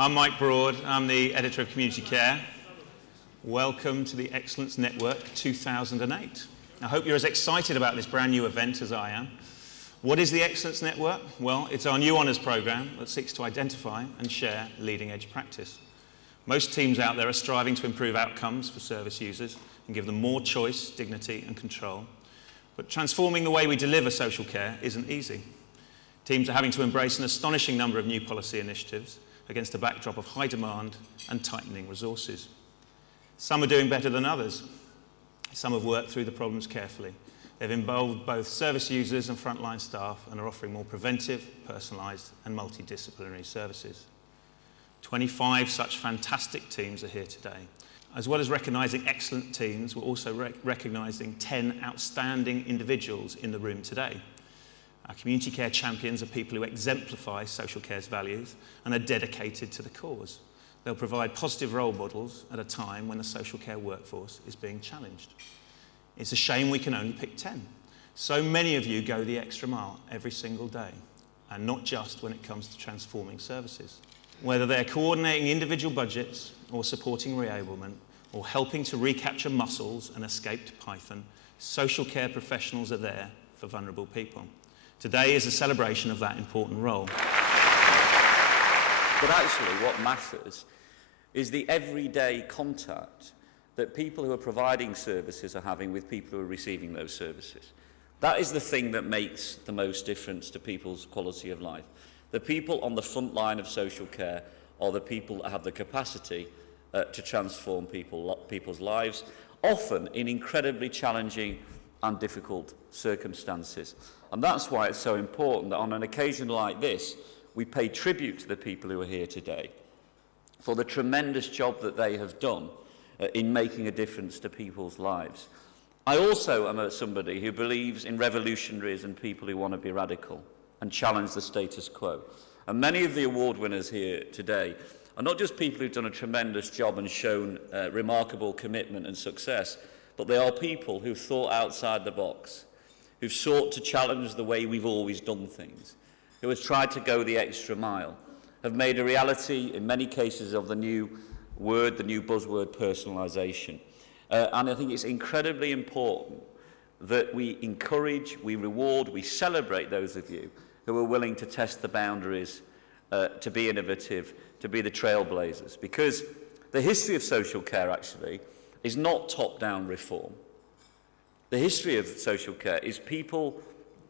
I'm Mike Broad. I'm the editor of Community Care. Welcome to the Excellence Network 2008. I hope you're as excited about this brand new event as I am. What is the Excellence Network? Well, it's our new honours programme that seeks to identify and share leading edge practice. Most teams out there are striving to improve outcomes for service users and give them more choice, dignity and control. But transforming the way we deliver social care isn't easy. Teams are having to embrace an astonishing number of new policy initiatives against a backdrop of high demand and tightening resources. Some are doing better than others. Some have worked through the problems carefully. They've involved both service users and frontline staff and are offering more preventive, personalised and multidisciplinary services. 25 such fantastic teams are here today. As well as recognising excellent teams, we're also recognising 10 outstanding individuals in the room today. Our community care champions are people who exemplify social care's values and are dedicated to the cause. They'll provide positive role models at a time when the social care workforce is being challenged. It's a shame we can only pick 10. So many of you go the extra mile every single day, and not just when it comes to transforming services. Whether they're coordinating individual budgets or supporting reablement or helping to recapture mussels and escaped python, social care professionals are there for vulnerable people. Today is a celebration of that important role. But actually what matters is the everyday contact that people who are providing services are having with people who are receiving those services. That is the thing that makes the most difference to people's quality of life. The people on the front line of social care are the people that have the capacity to transform people's lives, often in incredibly challenging and difficult circumstances. And that's why it's so important that on an occasion like this, we pay tribute to the people who are here today for the tremendous job that they have done in making a difference to people's lives. I also am somebody who believes in revolutionaries and people who want to be radical and challenge the status quo. And many of the award winners here today are not just people who've done a tremendous job and shown remarkable commitment and success, but they are people who've thought outside the box, who've sought to challenge the way we've always done things, who have tried to go the extra mile, have made a reality, in many cases, of the new word, the new buzzword, personalisation. And I think it's incredibly important that we encourage, we reward, we celebrate those of you who are willing to test the boundaries, to be innovative, to be the trailblazers. Because the history of social care, actually, is not top-down reform. The history of social care is people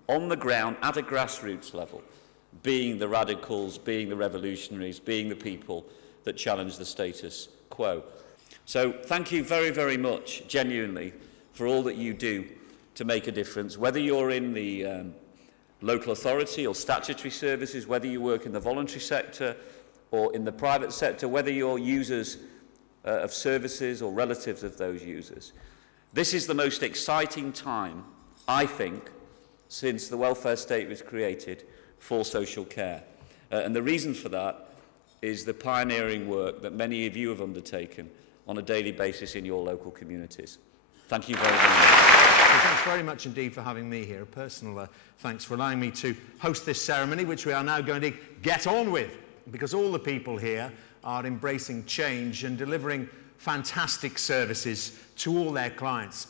on the ground at a grassroots level, being the radicals, being the revolutionaries, being the people that challenge the status quo. So thank you very, very much, genuinely, for all that you do to make a difference, whether you're in the local authority or statutory services, whether you work in the voluntary sector or in the private sector, whether you're users of services or relatives of those users. This is the most exciting time, I think, since the welfare state was created for social care. And the reason for that is the pioneering work that many of you have undertaken on a daily basis in your local communities. Thank you very, very much. Well, thanks very much indeed for having me here. A personal thanks for allowing me to host this ceremony, which we are now going to get on with, because all the people here are embracing change and delivering fantastic services to all their clients.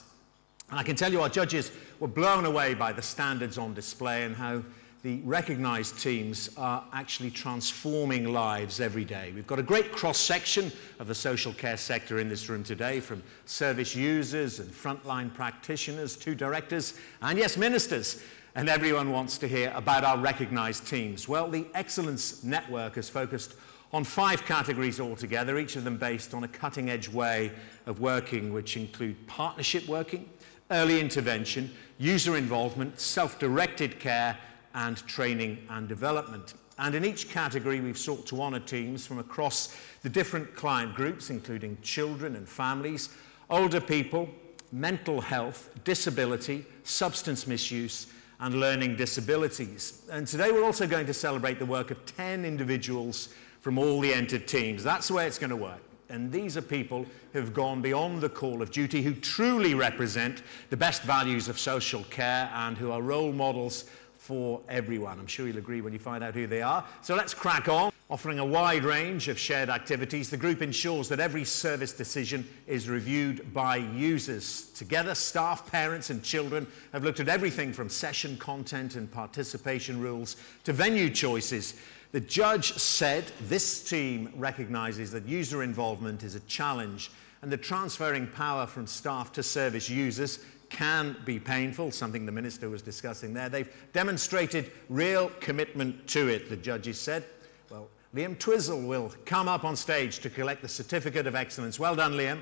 And I can tell you our judges were blown away by the standards on display and how the recognised teams are actually transforming lives every day. We've got a great cross-section of the social care sector in this room today, from service users and frontline practitioners to directors and, yes, ministers. And everyone wants to hear about our recognised teams. Well, the Excellence Network has focused on 5 categories altogether, each of them based on a cutting-edge way of working, which include partnership working, early intervention, user involvement, self-directed care, and training and development. And in each category, we've sought to honour teams from across the different client groups, including children and families, older people, mental health, disability, substance misuse, and learning disabilities. And today we're also going to celebrate the work of 10 individuals from all the entered teams. That's the way it's going to work. And these are people who've gone beyond the call of duty, who truly represent the best values of social care and who are role models for everyone. I'm sure you'll agree when you find out who they are. So let's crack on. Offering a wide range of shared activities, the group ensures that every service decision is reviewed by users. Together, staff, parents and children have looked at everything from session content and participation rules to venue choices. The judge said this team recognises that user involvement is a challenge and that transferring power from staff to service users can be painful, something the Minister was discussing there. They've demonstrated real commitment to it, the judges said. Well, Liam Twizzle will come up on stage to collect the Certificate of Excellence. Well done, Liam.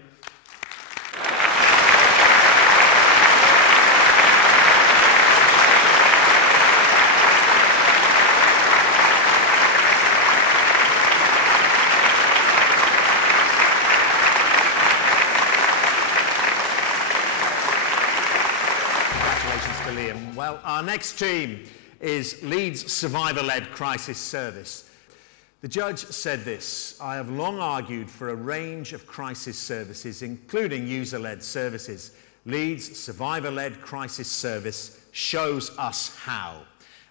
Well, our next team is Leeds Survivor-led Crisis Service. The judge said this: I have long argued for a range of crisis services, including user-led services. Leeds Survivor-led Crisis Service shows us how.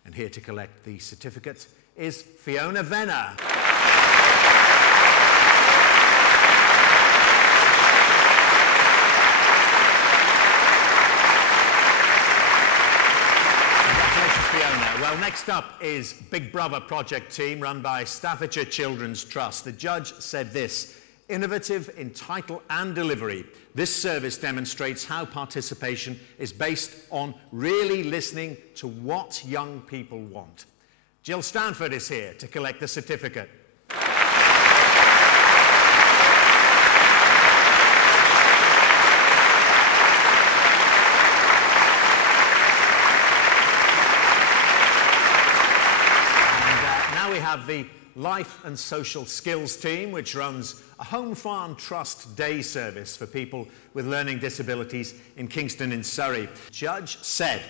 And here to collect the certificate is Fiona Venner. Well, next up is Big Brother project team run by Staffordshire Children's Trust. The judge said this: innovative in title and delivery, this service demonstrates how participation is based on really listening to what young people want. Jill Stanford is here to collect the certificate. The Life and Social Skills team, which runs a home farm trust day service for people with learning disabilities in Kingston in Surrey. The judge said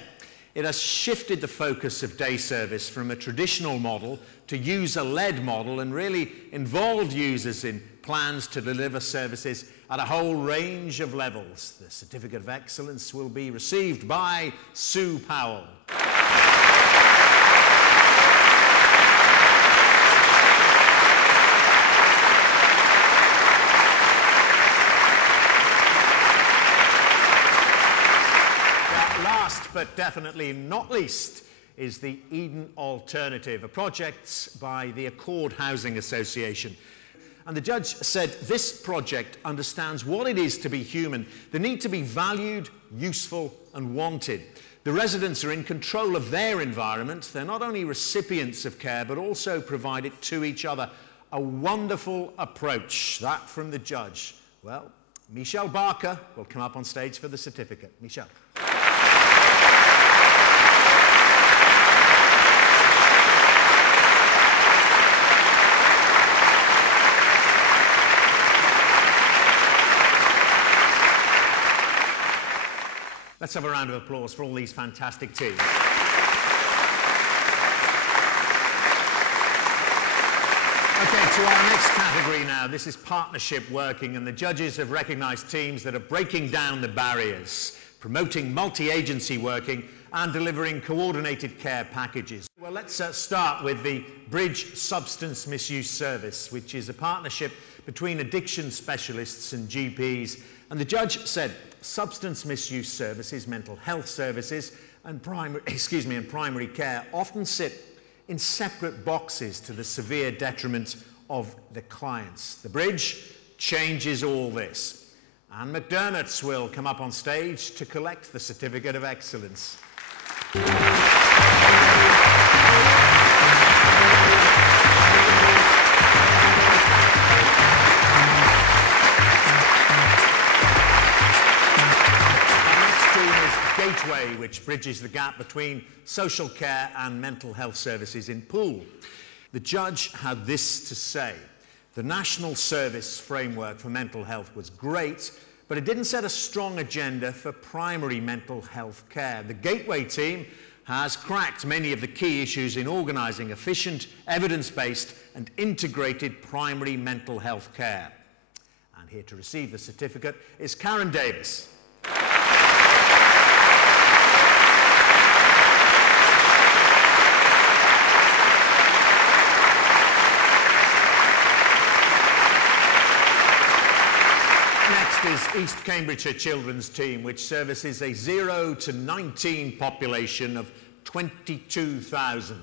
it has shifted the focus of day service from a traditional model to user-led model and really involved users in plans to deliver services at a whole range of levels. The Certificate of Excellence will be received by Sue Powell. But definitely not least is the Eden Alternative, a project by the Accord Housing Association. And the judge said this project understands what it is to be human, the need to be valued, useful and wanted. The residents are in control of their environment. They're not only recipients of care, but also provide it to each other. A wonderful approach, that from the judge. Well, Michelle Barker will come up on stage for the certificate. Michelle. Let's have a round of applause for all these fantastic teams. Okay, to our next category now. This is partnership working, and the judges have recognised teams that are breaking down the barriers, promoting multi-agency working and delivering coordinated care packages. Well, let's start with the Bridge Substance Misuse Service, which is a partnership between addiction specialists and GPs. And the judge said substance misuse services, mental health services and primary care often sit in separate boxes to the severe detriment of the clients. The Bridge changes all this. Anne McDermott will come up on stage to collect the Certificate of Excellence. Gateway, which bridges the gap between social care and mental health services in Poole. The judge had this to say: the National Service Framework for Mental Health was great, but it didn't set a strong agenda for primary mental health care. The Gateway team has cracked many of the key issues in organising efficient, evidence-based and integrated primary mental health care. And here to receive the certificate is Karen Davis. is East Cambridgeshire Children's Team, which services a 0 to 19 population of 22,000.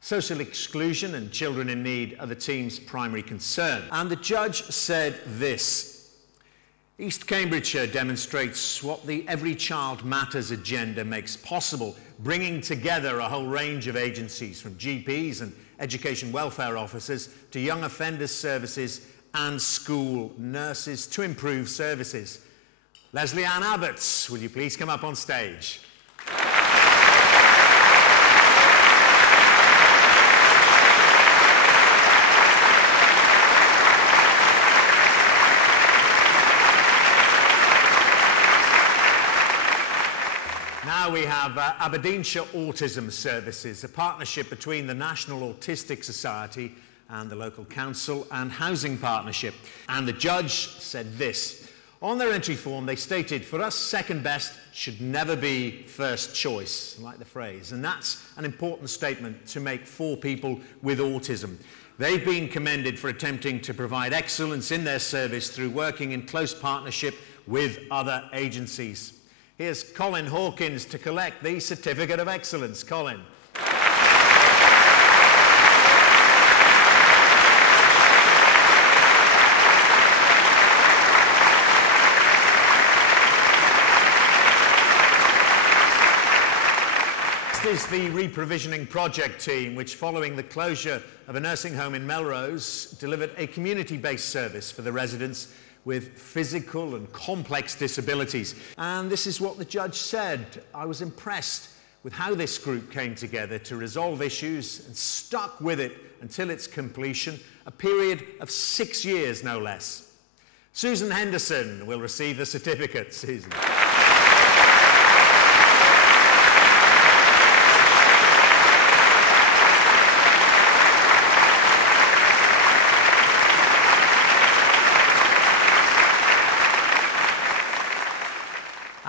Social exclusion and children in need are the team's primary concern. And the judge said this: East Cambridgeshire demonstrates what the Every Child Matters agenda makes possible, bringing together a whole range of agencies, from GPs and education welfare officers to young offenders services and school nurses, to improve services. Leslie Ann Abbots, will you please come up on stage? Now we have Aberdeenshire Autism Services, a partnership between the National Autistic Society and the local council and housing partnership. And the judge said this: on their entry form they stated, for us second best should never be first choice. I like the phrase, and that's an important statement to make for people with autism. They've been commended for attempting to provide excellence in their service through working in close partnership with other agencies. Here's Colin Hawkins to collect the Certificate of Excellence. Colin. This is the reprovisioning project team, which, following the closure of a nursing home in Melrose, delivered a community-based service for the residents with physical and complex disabilities. And this is what the judge said: I was impressed with how this group came together to resolve issues and stuck with it until its completion, a period of 6 years, no less. Susan Henderson will receive the certificate. Susan.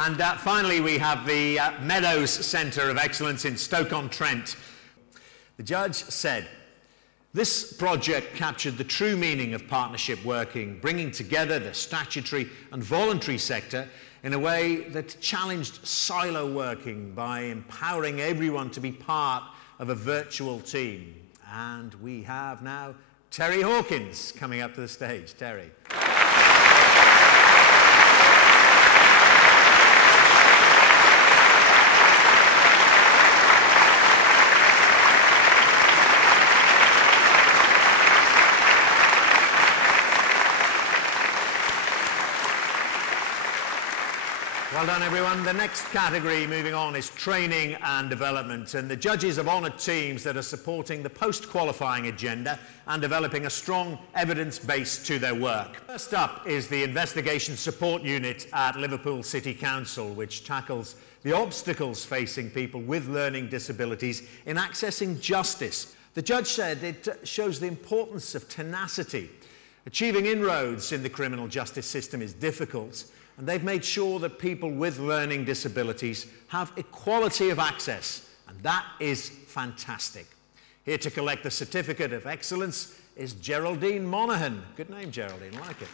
And finally, we have the Meadows Centre of Excellence in Stoke-on-Trent. The judge said, this project captured the true meaning of partnership working, bringing together the statutory and voluntary sector in a way that challenged silo working by empowering everyone to be part of a virtual team. And we have now Terry Hawkins coming up to the stage. Terry. Well done, everyone. The next category, moving on, is training and development. And the judges have honoured teams that are supporting the post-qualifying agenda and developing a strong evidence base to their work. First up is the Investigation Support Unit at Liverpool City Council, which tackles the obstacles facing people with learning disabilities in accessing justice. The judge said it shows the importance of tenacity. Achieving inroads in the criminal justice system is difficult, and they've made sure that people with learning disabilities have equality of access, and that is fantastic. Here to collect the Certificate of Excellence is Geraldine Monaghan. Good name, Geraldine, I like it.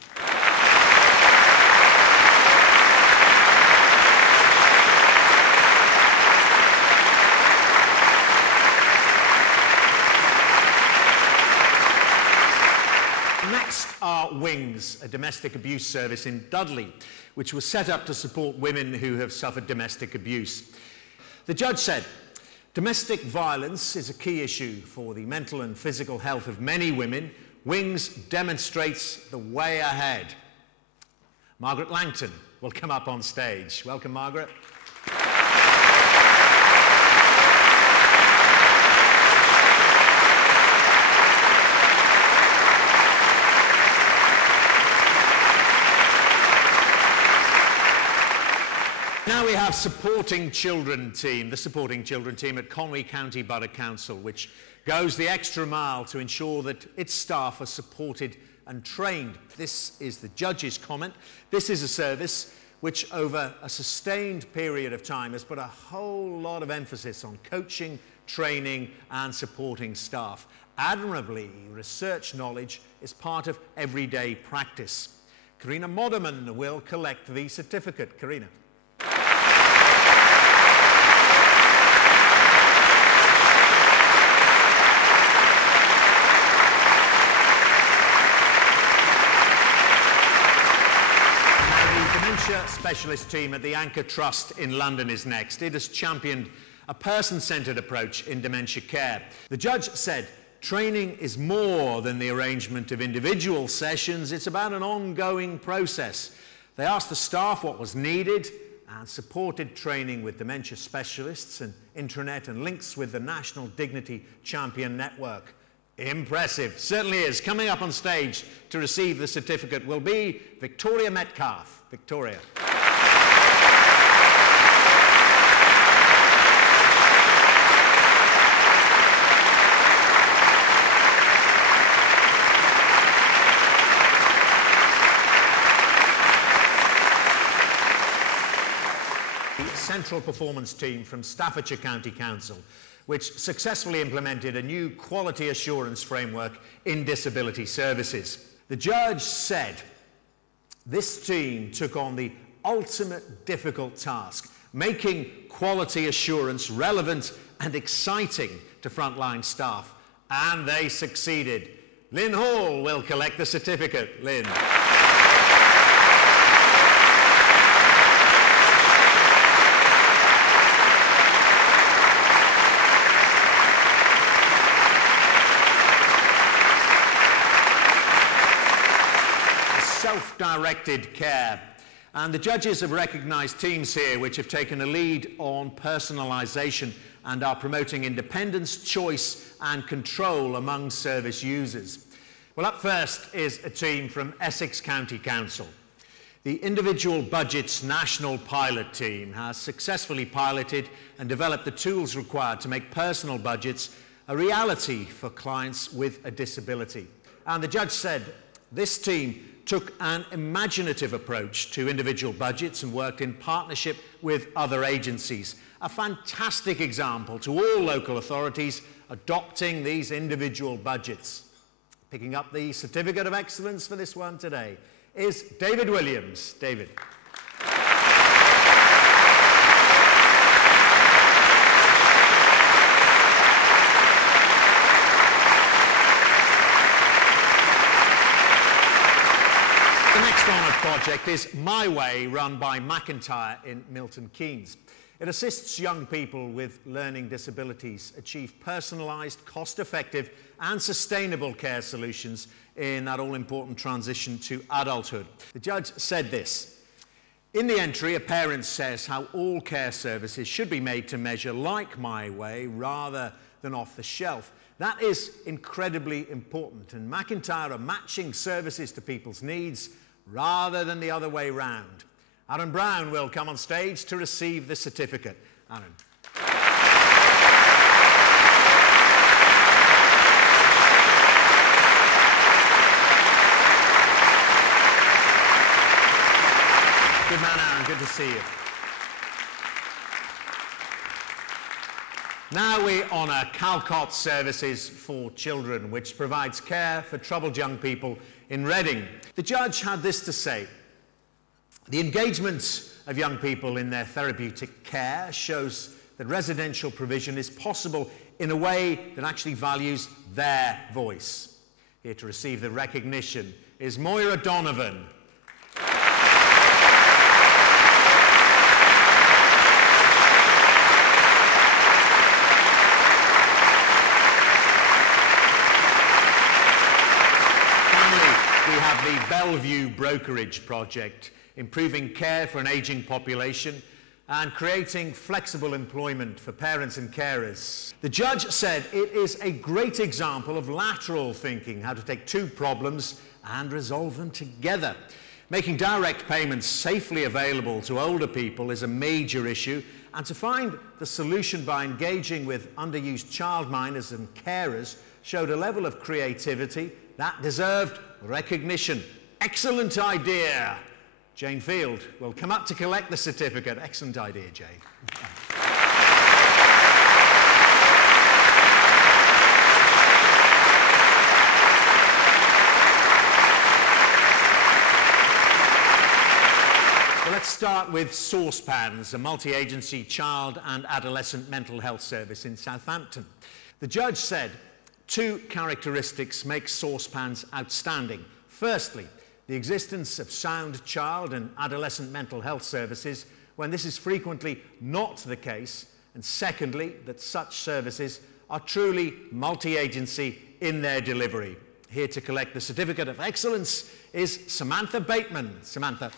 Next are Wings, a domestic abuse service in Dudley, which was set up to support women who have suffered domestic abuse. The judge said, domestic violence is a key issue for the mental and physical health of many women. Wings demonstrates the way ahead. Margaret Langton will come up on stage. Welcome, Margaret. Now we have Supporting Children team, the Supporting Children team at Conwy County Borough Council, which goes the extra mile to ensure that its staff are supported and trained. This is the judge's comment. This is a service which over a sustained period of time has put a whole lot of emphasis on coaching, training and supporting staff. Admirably, research knowledge is part of everyday practice. Karina Moderman will collect the certificate. Karina. The dementia specialist team at the Anchor Trust in London is next. It has championed a person-centred approach in dementia care. The judge said training is more than the arrangement of individual sessions. It's about an ongoing process. They asked the staff what was needed and supported training with dementia specialists and intranet and links with the National Dignity Champion Network. Impressive, certainly is. Coming up on stage to receive the certificate will be Victoria Metcalfe. Victoria. Central Performance Team from Staffordshire County Council, which successfully implemented a new quality assurance framework in disability services. The judge said this team took on the ultimate difficult task, making quality assurance relevant and exciting to frontline staff, and they succeeded. Lynn Hall will collect the certificate. Lynn. Self-directed care. And the judges have recognised teams here which have taken a lead on personalisation and are promoting independence, choice and control among service users. Well, up first is a team from Essex County Council. The Individual Budgets National Pilot Team has successfully piloted and developed the tools required to make personal budgets a reality for clients with a disability. And the judge said this team took an imaginative approach to individual budgets and worked in partnership with other agencies. A fantastic example to all local authorities adopting these individual budgets. Picking up the Certificate of Excellence for this one today is David Williams. David. The next honoured project is My Way, run by McIntyre in Milton Keynes. It assists young people with learning disabilities achieve personalised, cost-effective and sustainable care solutions in that all-important transition to adulthood. The judge said this. In the entry, a parent says how all care services should be made to measure like My Way rather than off the shelf. That is incredibly important, and McIntyre are matching services to people's needs rather than the other way round. Aaron Brown will come on stage to receive the certificate. Aaron. Good man, Aaron. Good to see you. Now we honour Calcott Services for Children, which provides care for troubled young people in Reading. The judge had this to say. The engagement of young people in their therapeutic care shows that residential provision is possible in a way that actually values their voice. Here to receive the recognition is Moira Donovan. We have the Bellevue Brokerage Project, improving care for an ageing population and creating flexible employment for parents and carers. The judge said it is a great example of lateral thinking, how to take two problems and resolve them together. Making direct payments safely available to older people is a major issue, and to find the solution by engaging with underused childminders and carers showed a level of creativity that deserved recognition. Excellent idea. Jane Field will come up to collect the certificate. Excellent idea, Jane. Let's start with Saucepans, a multi-agency child and adolescent mental health service in Southampton. The judge said 2 characteristics make Saucepans outstanding. Firstly, the existence of sound child and adolescent mental health services when this is frequently not the case. And secondly, that such services are truly multi-agency in their delivery. Here to collect the Certificate of Excellence is Samantha Bateman. Samantha.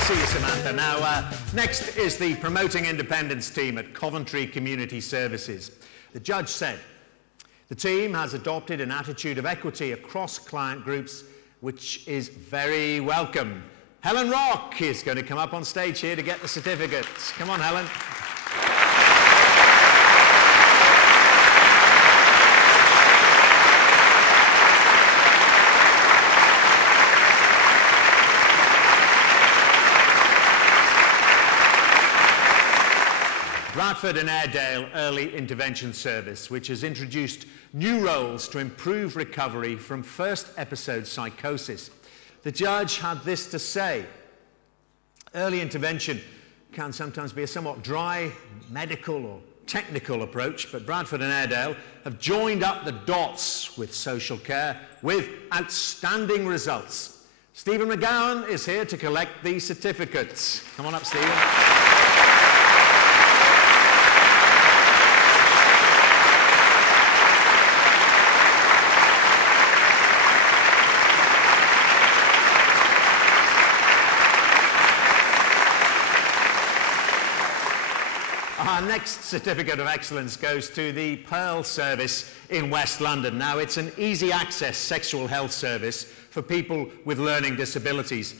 See you, Samantha. Now, next is the Promoting Independence team at Coventry Community Services. The judge said the team has adopted an attitude of equity across client groups, which is very welcome. Helen Rock is going to come up on stage here to get the certificates. Come on, Helen. Bradford and Airedale Early Intervention Service, which has introduced new roles to improve recovery from first episode psychosis. The judge had this to say: early intervention can sometimes be a somewhat dry, medical or technical approach, but Bradford and Airedale have joined up the dots with social care with outstanding results. Stephen McGowan is here to collect these certificates. Come on up, Stephen. Our next Certificate of Excellence goes to the Pearl Service in West London. Now, it's an easy access sexual health service for people with learning disabilities.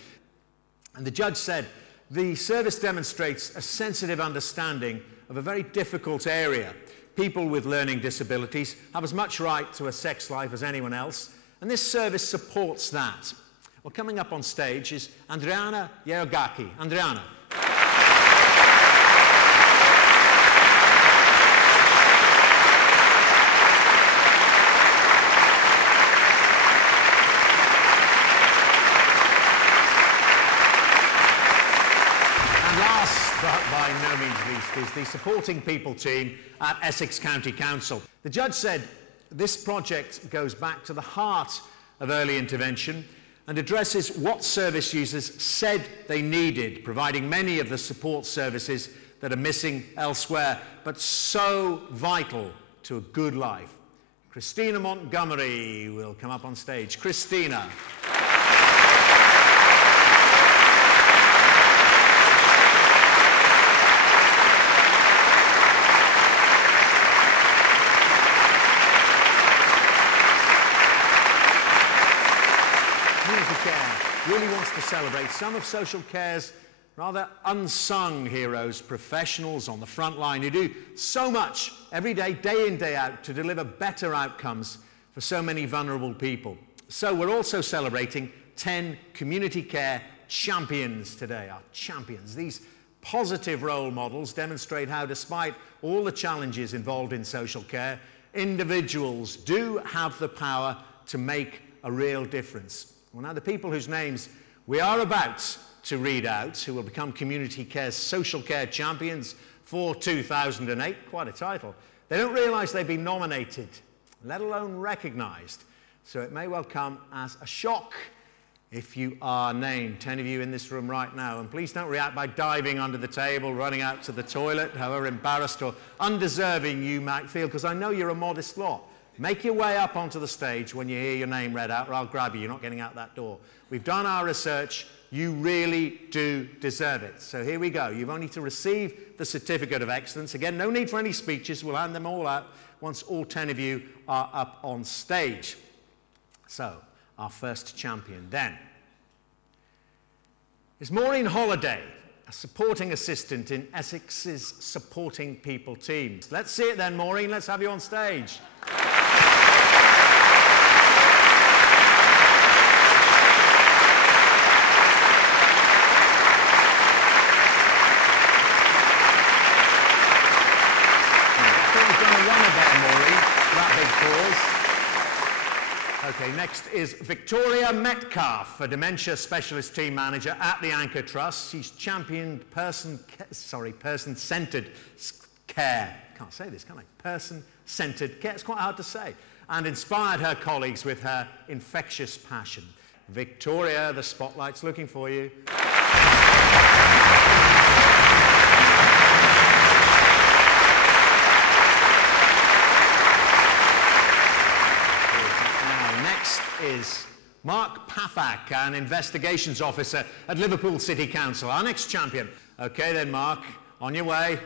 And the judge said the service demonstrates a sensitive understanding of a very difficult area. People with learning disabilities have as much right to a sex life as anyone else, and this service supports that. Well, coming up on stage is Andriana Yerogaki. Andriana. But by no means least is the Supporting People team at Essex County Council. The judge said this project goes back to the heart of early intervention and addresses what service users said they needed, providing many of the support services that are missing elsewhere, but so vital to a good life. Christina Montgomery will come up on stage. Christina. Really wants to celebrate some of social care's rather unsung heroes, professionals on the front line who do so much every day, day in, day out, to deliver better outcomes for so many vulnerable people. So we're also celebrating 10 community care champions today, our champions. These positive role models demonstrate how, despite all the challenges involved in social care, individuals do have the power to make a real difference. Well, now, the people whose names we are about to read out, who will become Community Care's Social Care Champions for 2008, quite a title, they don't realise they've been nominated, let alone recognised. So it may well come as a shock if you are named. 10 of you in this room right now. And please don't react by diving under the table, running out to the toilet, however embarrassed or undeserving you might feel, because I know you're a modest lot. Make your way up onto the stage when you hear your name read out, or I'll grab you. You're not getting out that door. We've done our research. You really do deserve it. So here we go. You've only to receive the Certificate of Excellence. Again, no need for any speeches. We'll hand them all out once all 10 of you are up on stage. So, our first champion then is Maureen Holliday, a supporting assistant in Essex's Supporting People team. Let's see it then, Maureen. Let's have you on stage. Next is Victoria Metcalf, a dementia specialist team manager at the Anchor Trust. She's championed person-centred care. Can't say this, can I? Person-centred care. It's quite hard to say. And inspired her colleagues with her infectious passion. Victoria, the spotlight's looking for you. Is Mark Pathak, an investigations officer at Liverpool City Council, our next champion. Okay then, Mark, on your way.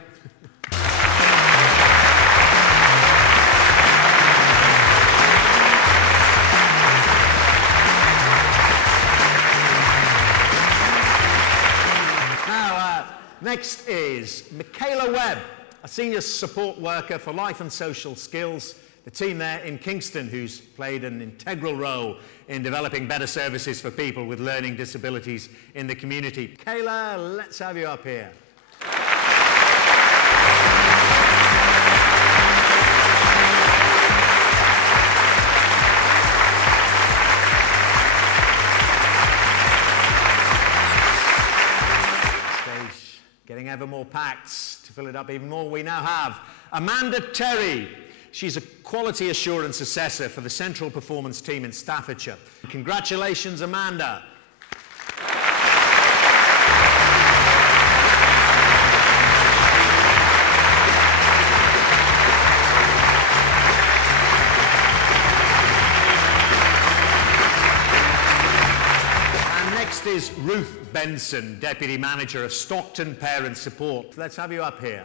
Now, next is Michaela Webb, a senior support worker for life and social skills. The team there in Kingston, who's played an integral role in developing better services for people with learning disabilities in the community. Kayla, let's have you up here. Stage getting ever more packed. To fill it up even more, we now have Amanda Terry. She's a quality assurance assessor for the Central Performance team in Staffordshire. Congratulations, Amanda. And next is Ruth Benson, Deputy Manager of Stockton Parent Support. Let's have you up here.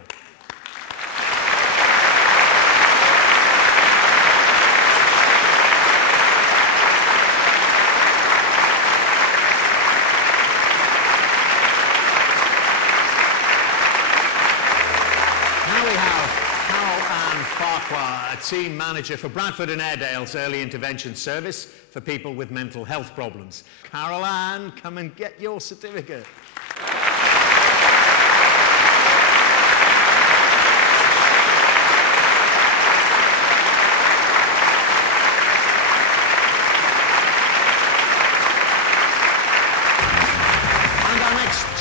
A team manager for Bradford and Airedale's early intervention service for people with mental health problems. Carol Ann, come and get your certificate.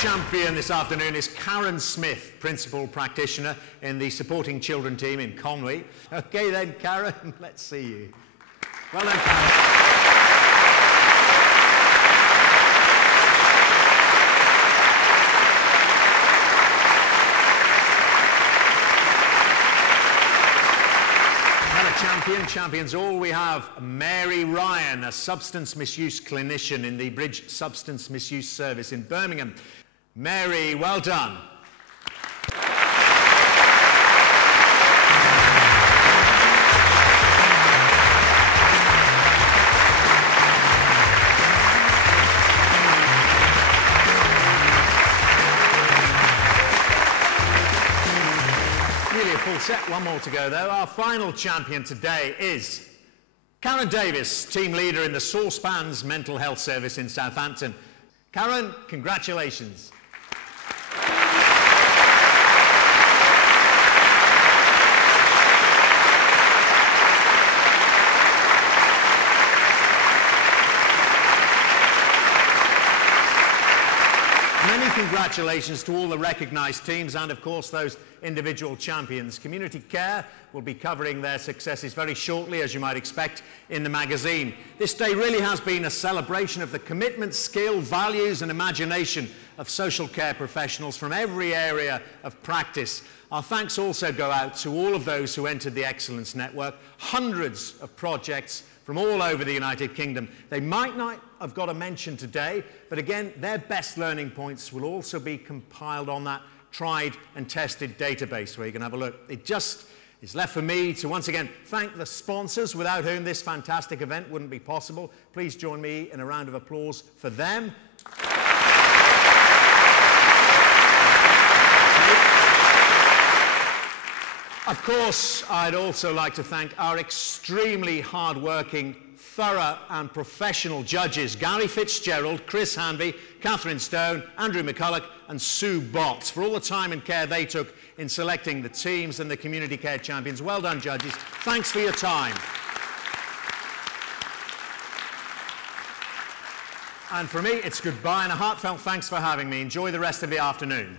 Champion this afternoon is Karen Smith, Principal Practitioner in the Supporting Children team in Conwy. Okay then, Karen, let's see you. Well done, Karen. Champions all, we have Mary Ryan, a substance misuse clinician in the Bridge Substance Misuse Service in Birmingham. Mary, well done. Full set, one more to go though. Our final champion today is Karen Davis, team leader in the Saucepans Mental Health Service in Southampton. Karen, congratulations. Many congratulations to all the recognised teams and, of course, those individual champions. Community Care will be covering their successes very shortly, as you might expect, in the magazine. This day really has been a celebration of the commitment, skill, values and imagination of social care professionals from every area of practice. Our thanks also go out to all of those who entered the Excellence Network, hundreds of projects from all over the United Kingdom. They might not have got a mention today, but again, their best learning points will also be compiled on that tried and tested database where you can have a look. It just is left for me to once again thank the sponsors without whom this fantastic event wouldn't be possible. Please join me in a round of applause for them. Of course, I'd also like to thank our extremely hard-working, thorough and professional judges, Gary Fitzgerald, Chris Hanvey, Catherine Stone, Andrew McCulloch and Sue Botts, for all the time and care they took in selecting the teams and the community care champions. Well done, judges. Thanks for your time. And for me, it's goodbye and a heartfelt thanks for having me. Enjoy the rest of the afternoon.